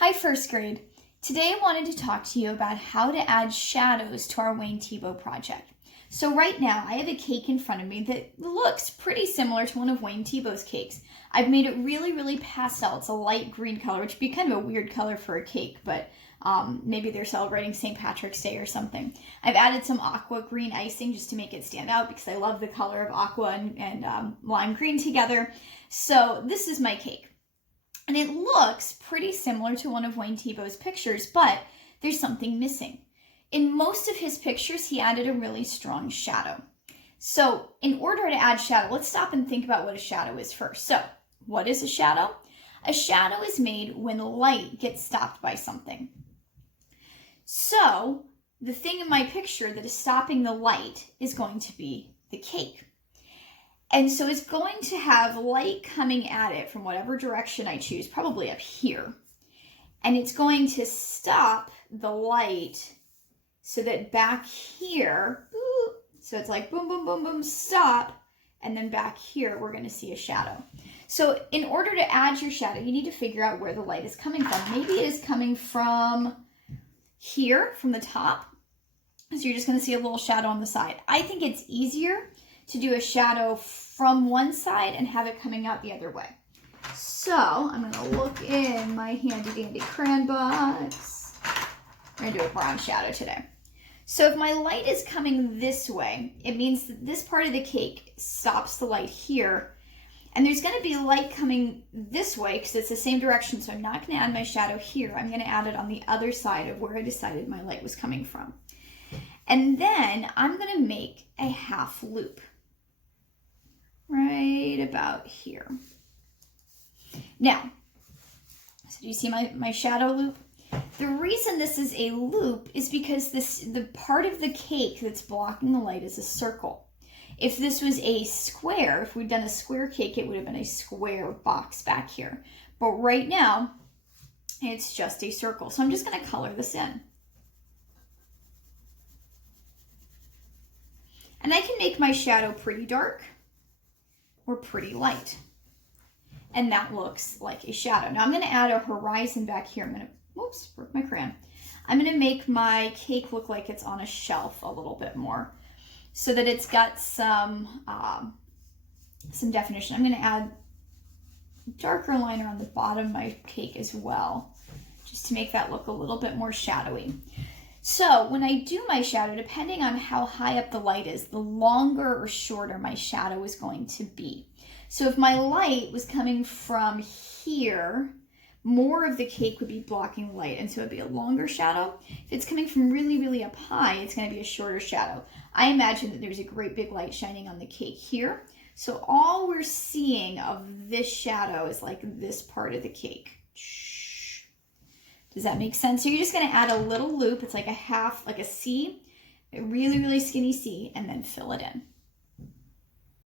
Hi, first grade. Today I wanted to talk to you about how to add shadows to our Wayne Thiebaud project. So right now I have a cake in front of me that looks pretty similar to one of Wayne Thiebaud's cakes. I've made it really pastel. It's a light green color, which would be kind of a weird color for a cake, but maybe they're celebrating St. Patrick's Day or something. I've added some aqua green icing just to make it stand out because I love the color of aqua and lime green together. So this is my cake. And it looks pretty similar to one of Wayne Thiebaud's pictures, but there's something missing. In most of his pictures, he added a really strong shadow. So in order to add shadow, let's stop and think about what a shadow is first. So what is a shadow? A shadow is made when light gets stopped by something. So the thing in my picture that is stopping the light is going to be the cake. And so it's going to have light coming at it from whatever direction I choose, probably up here. And it's going to stop the light so that back here, so it's like boom, boom, boom, boom, stop. And then back here, we're going to see a shadow. So in order to add your shadow, you need to figure out where the light is coming from. Maybe it is coming from here, from the top. So you're just going to see a little shadow on the side. I think it's easier to do a shadow from one side and have it coming out the other way. So I'm going to look in my handy dandy crayon box. We're going to do a brown shadow today. So if my light is coming this way, it means that this part of the cake stops the light here. And there's going to be light coming this way because it's the same direction. So I'm not going to add my shadow here. I'm going to add it on the other side of where I decided my light was coming from. And then I'm going to make a half loop right about here. Now, so do you see my shadow loop? The reason this is a loop is because the part of the cake that's blocking the light is a circle. If this was a square, if we'd done a square cake, it would have been a square box back here. But right now, it's just a circle. So I'm just going to color this in. And I can make my shadow pretty dark or pretty light. And that looks like a shadow. Now I'm going to add a horizon back here. I'm going to, whoops, broke my crayon. I'm going to make my cake look like it's on a shelf a little bit more so that it's got some definition. I'm going to add darker liner on the bottom of my cake as well, just to make that look a little bit more shadowy. So when I do my shadow, depending on how high up the light is, the longer or shorter my shadow is going to be. So if my light was coming from here, more of the cake would be blocking light, and so it'd be a longer shadow. If it's coming from really up high, it's going to be a shorter shadow. I imagine that there's a great big light shining on the cake here. So all we're seeing of this shadow is like this part of the cake. Does that make sense? So you're just going to add a little loop. It's like a half, like a C, a really skinny C, and then fill it in.